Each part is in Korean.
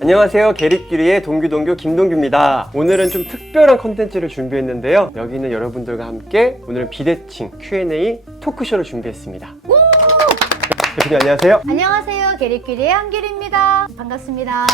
안녕하세요. 게리끼리의 동규 김동규입니다. 오늘은 좀 특별한 컨텐츠를 준비했는데요. 여기는 여러분들과 함께 오늘은 비대칭 Q&A 토크쇼를 준비했습니다. 대표님 안녕하세요. 안녕하세요. 게리끼리의 한길입니다. 반갑습니다.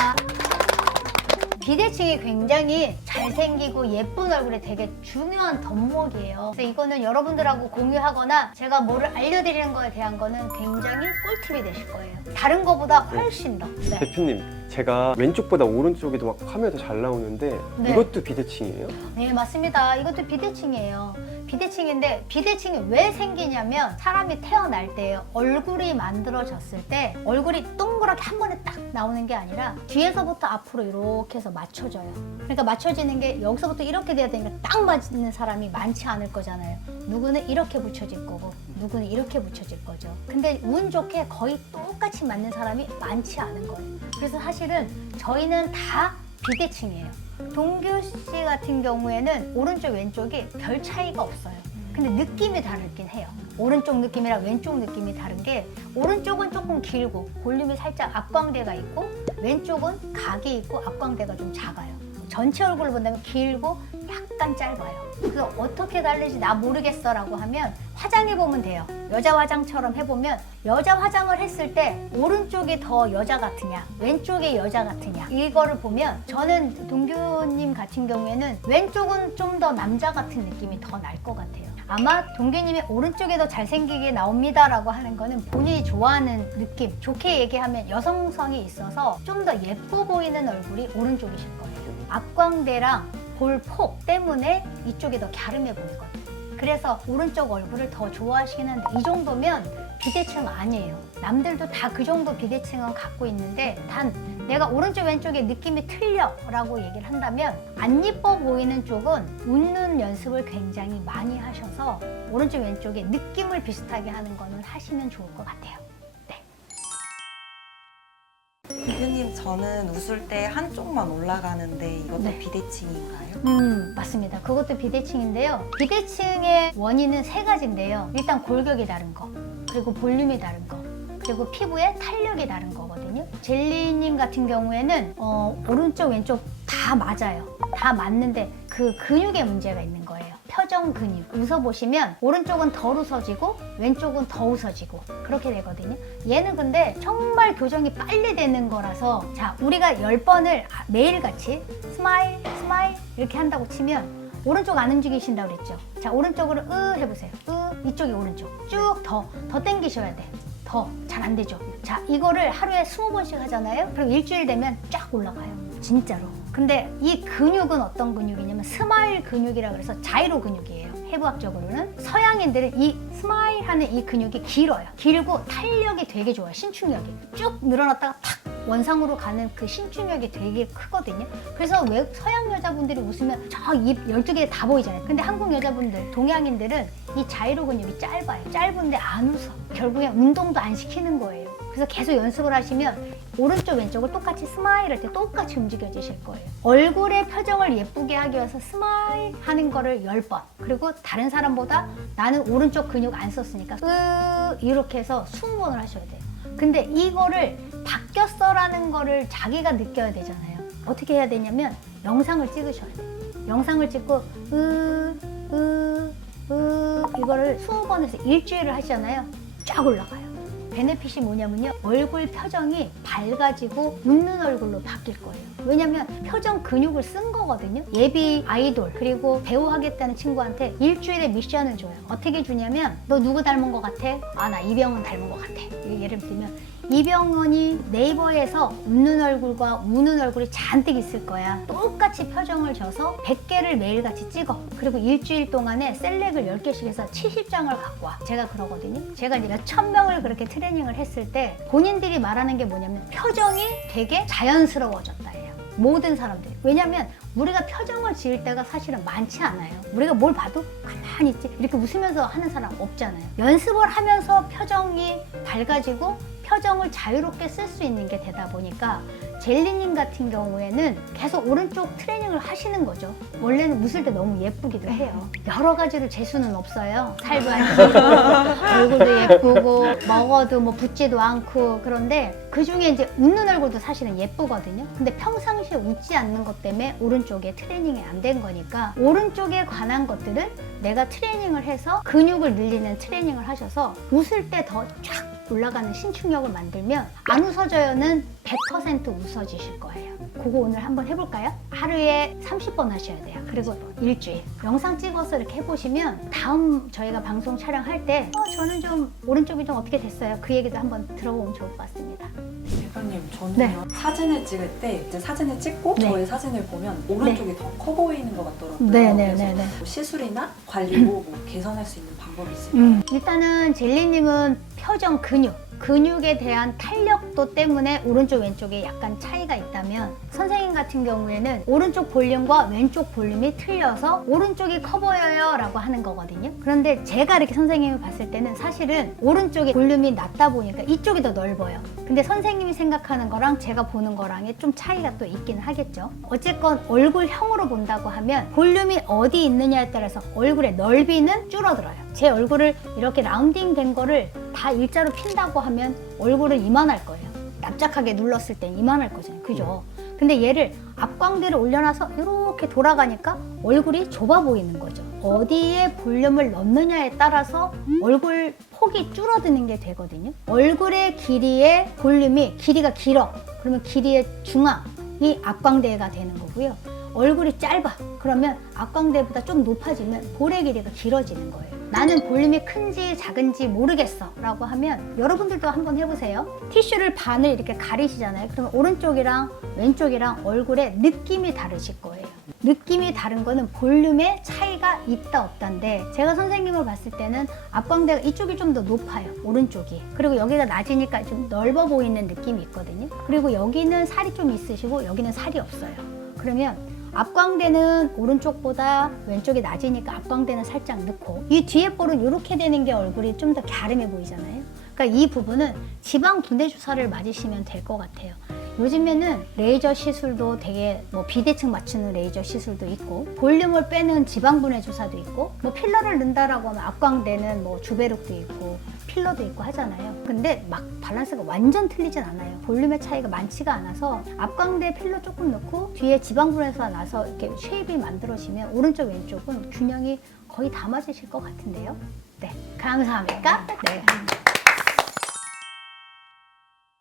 비대칭이 굉장히 잘생기고 예쁜 얼굴에 되게 중요한 덕목이에요. 그래서 이거는 여러분들하고 공유하거나 제가 뭐를 알려드리는 거에 대한 거는 굉장히 꿀팁이 되실 거예요. 다른 거보다 훨씬 더. 네. 대표님, 제가 왼쪽보다 오른쪽이 막 화면이 더 잘 나오는데 네. 이것도 비대칭이에요? 네, 맞습니다. 이것도 비대칭이에요. 비대칭인데 비대칭이 왜 생기냐면 사람이 태어날 때 얼굴이 만들어졌을 때 얼굴이 동그랗게 한 번에 딱 나오는 게 아니라 뒤에서부터 앞으로 이렇게 해서 맞춰져요. 그러니까 맞춰지는 게 여기서부터 이렇게 돼야 되니까 딱 맞는 사람이 많지 않을 거잖아요. 누구는 이렇게 붙여질 거고 누구는 이렇게 붙여질 거죠. 근데 운 좋게 거의 똑같이 맞는 사람이 많지 않은 거예요. 그래서 사실은 저희는 다 비대칭이에요. 동규 씨 같은 경우에는 오른쪽 왼쪽이 별 차이가 없어요. 근데 느낌이 다르긴 해요. 오른쪽 느낌이랑 왼쪽 느낌이 다른 게 오른쪽은 조금 길고 볼륨이 살짝 앞광대가 있고 왼쪽은 각이 있고 앞광대가 좀 작아요. 전체 얼굴을 본다면 길고 약간 짧아요. 그래서 어떻게 다르지 나 모르겠어 라고 하면 화장해보면 돼요. 여자 화장처럼 해보면 여자 화장을 했을 때 오른쪽이 더 여자 같으냐 왼쪽이 여자 같으냐 이거를 보면 저는 동규님 같은 경우에는 왼쪽은 좀 더 남자 같은 느낌이 더 날 것 같아요. 아마 동규님이 오른쪽이 더 잘생기게 나옵니다 라고 하는 거는 본인이 좋아하는 느낌, 좋게 얘기하면 여성성이 있어서 좀 더 예뻐 보이는 얼굴이 오른쪽이실 거예요. 앞광대랑 볼폭 때문에 이쪽이 더 갸름해 보이거든요. 그래서 오른쪽 얼굴을 더 좋아하시는데 이 정도면 비대칭 아니에요. 남들도 다 그 정도 비대칭은 갖고 있는데 단 내가 오른쪽 왼쪽의 느낌이 틀려 라고 얘기를 한다면 안 예뻐 보이는 쪽은 웃는 연습을 굉장히 많이 하셔서 오른쪽 왼쪽의 느낌을 비슷하게 하는 거는 하시면 좋을 것 같아요. 대표님, 저는 웃을 때 한쪽만 올라가는데 이것도 네. 비대칭인가요? 맞습니다. 그것도 비대칭인데요. 비대칭의 원인은 세 가지인데요. 일단 골격이 다른 거, 그리고 볼륨이 다른 거, 그리고 피부의 탄력이 다른 거거든요. 젤리님 같은 경우에는 오른쪽 왼쪽 다 맞아요. 다 맞는데 그 근육에 문제가 있는 거예요. 표정 근육. 웃어보시면 오른쪽은 덜 웃어지고 왼쪽은 더 웃어지고 그렇게 되거든요. 얘는 근데 정말 교정이 빨리 되는 거라서 자, 우리가 10번을 매일같이 스마일 스마일 이렇게 한다고 치면 오른쪽 안 움직이신다고 그랬죠. 자, 오른쪽으로 해보세요. 이쪽이 오른쪽 쭉 더 당기셔야 돼. 더 잘 안 되죠. 자, 이거를 하루에 20번씩 하잖아요. 그럼 일주일 되면 쫙 올라가요. 진짜로. 근데 이 근육은 어떤 근육이냐면 스마일 근육이라 그래서 자이로 근육이에요. 해부학적으로는 서양인들은 이 스마일 하는 이 근육이 길어요. 길고 탄력이 되게 좋아요. 신축력이 쭉 늘어났다가 탁 원상으로 가는 그 신축력이 되게 크거든요. 그래서 왜 서양 여자분들이 웃으면 저 입 12개 다 보이잖아요. 근데 한국 여자분들, 동양인들은 이 자이로 근육이 짧아요. 짧은데 안 웃어. 결국엔 운동도 안 시키는 거예요. 그래서 계속 연습을 하시면 오른쪽 왼쪽을 똑같이 스마일 할 때 똑같이 움직여지실 거예요. 얼굴의 표정을 예쁘게 하기 위해서 스마일 하는 거를 10번, 그리고 다른 사람보다 나는 오른쪽 근육 안 썼으니까 이렇게 해서 20번을 하셔야 돼요. 근데 이거를 바뀌었어라는 거를 자기가 느껴야 되잖아요. 어떻게 해야 되냐면 영상을 찍으셔야 돼요. 영상을 찍고 이거를 20번에서 일주일을 하시잖아요. 쫙 올라가요. 베네핏이 뭐냐면요, 얼굴 표정이 밝아지고 웃는 얼굴로 바뀔 거예요. 왜냐면 표정 근육을 쓴 거거든요. 예비 아이돌 그리고 배우 하겠다는 친구한테 일주일에 미션을 줘요. 어떻게 주냐면 너 누구 닮은 것 같아? 아, 나 이병헌 닮은 것 같아. 예를 들면 이병헌이 네이버에서 웃는 얼굴과 우는 얼굴이 잔뜩 있을 거야. 똑같이 표정을 줘서 100개를 매일같이 찍어. 그리고 일주일 동안에 셀렉을 10개씩 해서 70장을 갖고 와. 제가 그러거든요. 제가 이제 몇 천 명을 그렇게 트레이닝을 했을 때 본인들이 말하는 게 뭐냐면 표정이 되게 자연스러워졌다 해요. 모든 사람들이. 왜냐면 우리가 표정을 지을 때가 사실은 많지 않아요. 우리가 뭘 봐도 가만히 있지 이렇게 웃으면서 하는 사람 없잖아요. 연습을 하면서 표정이 밝아지고 표정을 자유롭게 쓸 수 있는 게 되다 보니까 젤리님 같은 경우에는 계속 오른쪽 트레이닝을 하시는 거죠. 원래는 웃을 때 너무 예쁘기도 해요. 여러 가지로 재수는 없어요. 살도 안 찌고 얼굴도 예쁘고 먹어도 뭐 붓지도 않고. 그런데 그중에 이제 웃는 얼굴도 사실은 예쁘거든요. 근데 평상시에 웃지 않는 것 때문에 오른쪽에 트레이닝이 안 된 거니까 오른쪽에 관한 것들은 내가 트레이닝을 해서 근육을 늘리는 트레이닝을 하셔서 웃을 때 더 쫙 올라가는 신축력을 만들면 안 웃어져요는 100% 웃어지실 거예요. 그거 오늘 한번 해볼까요? 하루에 30번 하셔야 돼요. 그리고 일주일 영상 찍어서 이렇게 해보시면 다음 저희가 방송 촬영할 때 저는 좀 오른쪽이 좀 어떻게 됐어요? 그 얘기도 한번 들어보면 좋을 것 같습니다. 대표님, 저는요 네. 사진을 찍을 때 이제 사진을 찍고 네. 저의 사진을 보면 오른쪽이 더 커 보이는 것 같더라고요. 네네네네. 그래서 뭐 시술이나 관리로 뭐 개선할 수 있는 방법이 있을까요? 일단은 젤리님은 표정 근육에 대한 탄력도 때문에 오른쪽 왼쪽에 약간 차이가 있다면 선생님 같은 경우에는 오른쪽 볼륨과 왼쪽 볼륨이 틀려서 오른쪽이 커 보여요 라고 하는 거거든요. 그런데 제가 이렇게 선생님을 봤을 때는 사실은 오른쪽이 볼륨이 낮다 보니까 이쪽이 더 넓어요. 근데 선생님이 생각하는 거랑 제가 보는 거랑이 좀 차이가 또 있기는 하겠죠. 어쨌건 얼굴형으로 본다고 하면 볼륨이 어디 있느냐에 따라서 얼굴의 넓이는 줄어들어요. 제 얼굴을 이렇게 라운딩 된 거를 다 일자로 핀다고 하면 얼굴은 이만할 거예요. 납작하게 눌렀을 땐 이만할 거잖아요. 그죠? 근데 얘를 앞광대를 올려놔서 이렇게 돌아가니까 얼굴이 좁아 보이는 거죠. 어디에 볼륨을 넣느냐에 따라서 얼굴 폭이 줄어드는 게 되거든요. 얼굴의 길이의 볼륨이 길이가 길어. 그러면 길이의 중앙이 앞광대가 되는 거고요. 얼굴이 짧아. 그러면 앞광대보다 좀 높아지면 볼의 길이가 길어지는 거예요. 나는 볼륨이 큰지 작은지 모르겠어 라고 하면 여러분들도 한번 해보세요. 티슈를 반을 이렇게 가리시잖아요. 그러면 오른쪽이랑 왼쪽이랑 얼굴의 느낌이 다르실 거예요. 느낌이 다른 거는 볼륨의 차이가 있다 없다인데 제가 선생님을 봤을 때는 앞광대가 이쪽이 좀 더 높아요. 오른쪽이. 그리고 여기가 낮으니까 좀 넓어 보이는 느낌이 있거든요. 그리고 여기는 살이 좀 있으시고 여기는 살이 없어요. 그러면 앞광대는 오른쪽보다 왼쪽이 낮으니까 앞광대는 살짝 넣고 이 뒤에 볼은 이렇게 되는 게 얼굴이 좀 더 갸름해 보이잖아요. 그러니까 이 부분은 지방 분해 주사를 맞으시면 될 것 같아요. 요즘에는 레이저 시술도 되게 뭐 비대칭 맞추는 레이저 시술도 있고 볼륨을 빼는 지방 분해 주사도 있고 뭐 필러를 넣는다라고 하면 앞광대는 뭐 주베룩도 있고 필러도 있고 하잖아요. 근데 막 밸런스가 완전 틀리진 않아요. 볼륨의 차이가 많지가 않아서 앞광대 필러 조금 넣고 뒤에 지방 분해서 나서 이렇게 쉐입이 만들어지면 오른쪽 왼쪽은 균형이 거의 다 맞으실 것 같은데요. 네, 감사합니다. 네.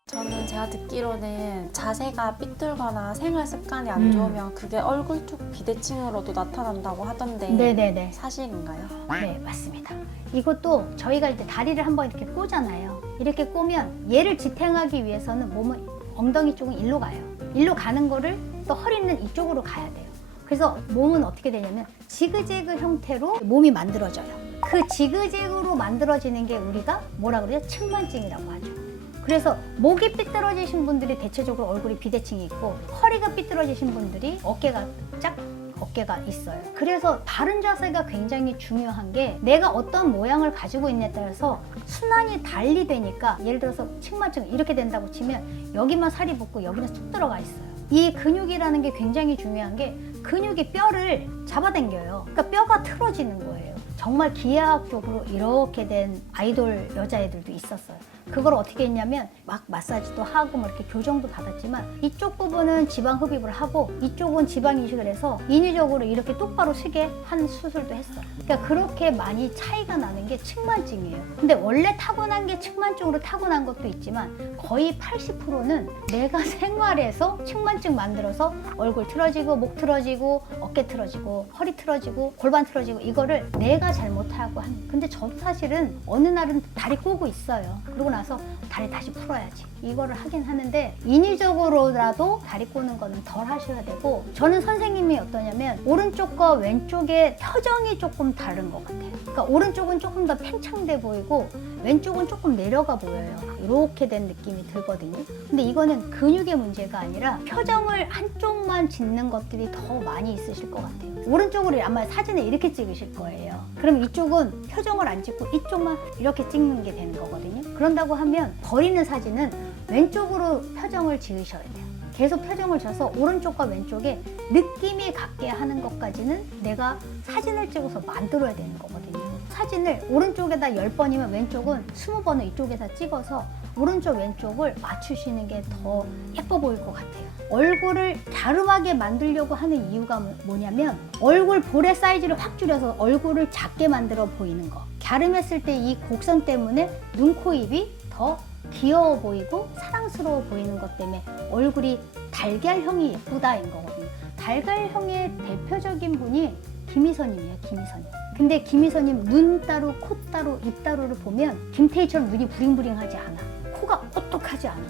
저는 제가 듣기로는 자세가 삐뚤거나 생활 습관이 안 좋으면 그게 얼굴 쪽 비대칭으로도 나타난다고 하던데 네네네. 사실인가요? 네, 맞습니다. 이것도 저희가 이제 다리를 한번 이렇게 꼬잖아요. 이렇게 꼬면 얘를 지탱하기 위해서는 몸은 엉덩이 쪽은 일로 가요. 일로 가는 거를 또 허리는 이쪽으로 가야 돼요. 그래서 몸은 어떻게 되냐면 지그재그 형태로 몸이 만들어져요. 그 지그재그로 만들어지는 게 우리가 뭐라 그래요? 측만증이라고 하죠. 그래서 목이 삐뚤어지신 분들이 대체적으로 얼굴이 비대칭이 있고 허리가 삐뚤어지신 분들이 어깨가 있어요. 그래서 바른 자세가 굉장히 중요한 게 내가 어떤 모양을 가지고 있느냐에 따라서 순환이 달리 되니까 예를 들어서 측만증 이렇게 된다고 치면 여기만 살이 붙고 여기는 쑥 들어가 있어요. 이 근육이라는 게 굉장히 중요한 게 근육이 뼈를 잡아당겨요. 그러니까 뼈가 틀어지는 거예요. 정말 기하학적으로 이렇게 된 아이돌 여자애들도 있었어요. 그걸 어떻게 했냐면 막 마사지도 하고 뭐 이렇게 교정도 받았지만 이쪽 부분은 지방 흡입을 하고 이쪽은 지방 이식을 해서 인위적으로 이렇게 똑바로 서게 한 수술도 했어요. 그러니까 그렇게 많이 차이가 나는 게 측만증이에요. 근데 원래 타고난 게 측만증으로 타고난 것도 있지만 거의 80%는 내가 생활에서 측만증 만들어서 얼굴 틀어지고 목 틀어지고 어깨 틀어지고 허리 틀어지고 골반 틀어지고 이거를 내가 잘못하고 한. 근데 저도 사실은 어느 날은 다리 꼬고 있어요. 그러고 나서 다리 다시 풀어야지 이거를 하긴 하는데 인위적으로라도 다리 꼬는 거는 덜 하셔야 되고 저는 선생님이 어떠냐면 오른쪽과 왼쪽의 표정이 조금 다른 것 같아요. 그러니까 오른쪽은 조금 더 팽창돼 보이고 왼쪽은 조금 내려가 보여요. 이렇게 된 느낌이 들거든요. 근데 이거는 근육의 문제가 아니라 표정을 한쪽만 짓는 것들이 더 많이 있으실 것 같아요. 오른쪽으로 아마 사진을 이렇게 찍으실 거예요. 그럼 이쪽은 표정을 안 찍고 이쪽만 이렇게 찍는 게 되는 거거든요. 그런다고 하면 버리는 사진은 왼쪽으로 표정을 지으셔야 돼요. 계속 표정을 져서 오른쪽과 왼쪽에 느낌이 같게 하는 것까지는 내가 사진을 찍어서 만들어야 되는 거거든요. 사진을 오른쪽에다 10번이면 왼쪽은 20번을 이쪽에서 찍어서 오른쪽 왼쪽을 맞추시는 게 더 예뻐 보일 것 같아요. 얼굴을 갸름하게 만들려고 하는 이유가 뭐냐면 얼굴 볼의 사이즈를 확 줄여서 얼굴을 작게 만들어 보이는 거. 갸름했을 때 이 곡선 때문에 눈, 코, 입이 더 귀여워 보이고 사랑스러워 보이는 것 때문에 얼굴이 달걀형이 예쁘다인 거거든요. 달걀형의 대표적인 분이 김희선님이에요. 김희선. 근데 김희선님 눈 따로, 코 따로, 입 따로를 보면 김태희처럼 눈이 부링부링하지 않아. 코가 오똑하지 않아.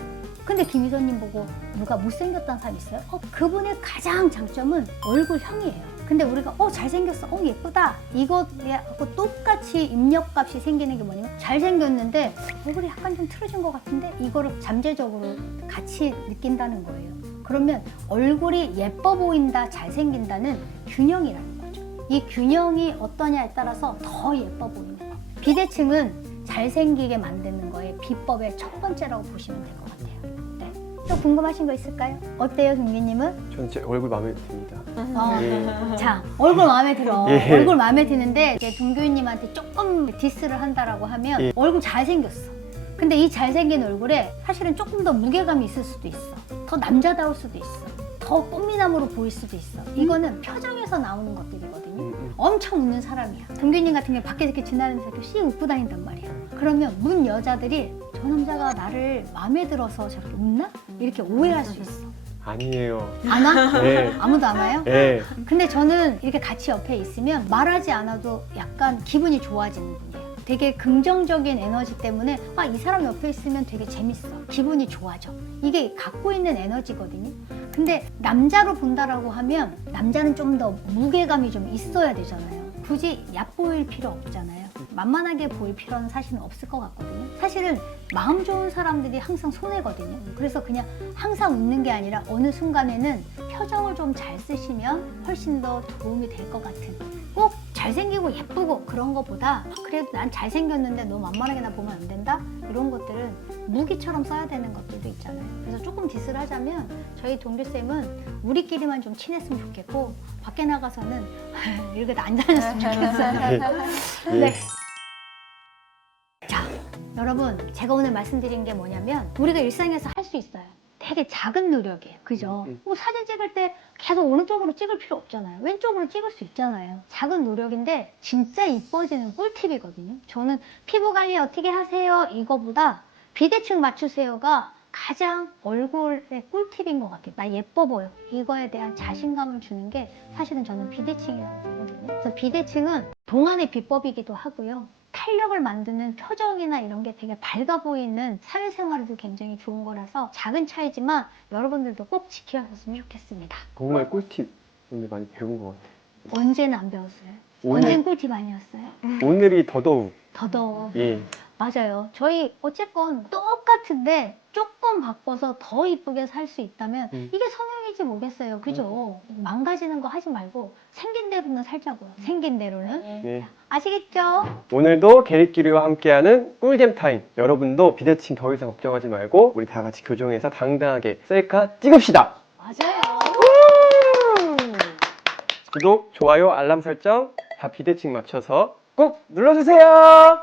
근데 김희선님 보고 누가 못생겼다는 사람 있어요? 그분의 가장 장점은 얼굴형이에요. 근데 우리가 잘생겼어, 예쁘다 이거하고 똑같이 입력값이 생기는 게 뭐냐면 잘생겼는데 얼굴이 약간 좀 틀어진 것 같은데 이거를 잠재적으로 같이 느낀다는 거예요. 그러면 얼굴이 예뻐 보인다, 잘생긴다는 균형이라는 거죠. 이 균형이 어떠냐에 따라서 더 예뻐 보이는 거. 비대칭은 잘생기게 만드는 거의 비법의 첫 번째라고 보시면 될 것 같아요. 네. 또 궁금하신 거 있을까요? 어때요, 동기님은? 저는 제 얼굴 마음에 듭니다. 자, 얼굴 마음에 들어. 예. 얼굴 마음에 드는데 이제 동규님한테 조금 디스를 한다라고 하면 예. 얼굴 잘생겼어. 근데 이 잘생긴 얼굴에 사실은 조금 더 무게감이 있을 수도 있어. 더 남자다울 수도 있어. 더 꽃미남으로 보일 수도 있어. 이거는 표정에서 나오는 것들이거든요. 엄청 웃는 사람이야. 동규님 같은 경우 밖에 이렇게 지나다니면서 이렇게 씩 웃고 다닌단 말이야. 그러면 문 여자들이 저 남자가 나를 마음에 들어서 저렇게 웃나? 이렇게 오해할 수 있어. 아니에요. 안 와? 네. 아무도 안 와요? 네. 근데 저는 이렇게 같이 옆에 있으면 말하지 않아도 약간 기분이 좋아지는 분이에요. 되게 긍정적인 에너지 때문에 이 사람 옆에 있으면 되게 재밌어. 기분이 좋아져. 이게 갖고 있는 에너지거든요. 근데 남자로 본다라고 하면 남자는 좀 더 무게감이 좀 있어야 되잖아요. 굳이 얕보일 필요 없잖아요. 만만하게 보일 필요는 사실은 없을 것 같거든요. 사실은 마음 좋은 사람들이 항상 손해거든요. 그래서 그냥 항상 웃는 게 아니라 어느 순간에는 표정을 좀 잘 쓰시면 훨씬 더 도움이 될 것 같은, 꼭 잘생기고 예쁘고 그런 것보다 그래도 난 잘생겼는데 너 만만하게 나 보면 안 된다? 이런 것들은 무기처럼 써야 되는 것들도 있잖아요. 그래서 조금 디스를 하자면 저희 동규쌤은 우리끼리만 좀 친했으면 좋겠고 밖에 나가서는 이렇게 안 다녔으면 좋겠어요. 네. 자, 여러분 제가 오늘 말씀드린 게 뭐냐면 우리가 일상에서 할 수 있어요. 되게 작은 노력이에요. 그죠? 사진 찍을 때 계속 오른쪽으로 찍을 필요 없잖아요. 왼쪽으로 찍을 수 있잖아요. 작은 노력인데 진짜 이뻐지는 꿀팁이거든요. 저는 피부 관리 어떻게 하세요? 이거보다 비대칭 맞추세요가 가장 얼굴의 꿀팁인 것 같아요. 나 예뻐 보여. 이거에 대한 자신감을 주는 게 사실은 저는 비대칭이라고 보거든요. 그래서 비대칭은 동안의 비법이기도 하고요. 탄력을 만드는 표정이나 이런 게 되게 밝아 보이는 사회생활에도 굉장히 좋은 거라서 작은 차이지만 여러분들도 꼭 지켜줬으면 좋겠습니다. 정말 꿀팁 오늘 많이 배운 것 같아요. 언제는 안 배웠어요? 오늘- 언제는 꿀팁 아니었어요? 오늘이 더더욱. 더더욱. 예. 맞아요. 저희 어쨌건 똑같은데 조금 바꿔서 더 이쁘게 살 수 있다면 이게 성형이지 뭐겠어요. 그죠? 망가지는 거 하지 말고 생긴 대로는 살자고요. 생긴 대로는. 네. 아시겠죠? 오늘도 계획기류와 함께하는 꿀잼 타임. 여러분도 비대칭 더 이상 걱정하지 말고 우리 다 같이 교정해서 당당하게 셀카 찍읍시다. 맞아요. 구독, 좋아요, 알람 설정 다 비대칭 맞춰서 꼭 눌러주세요.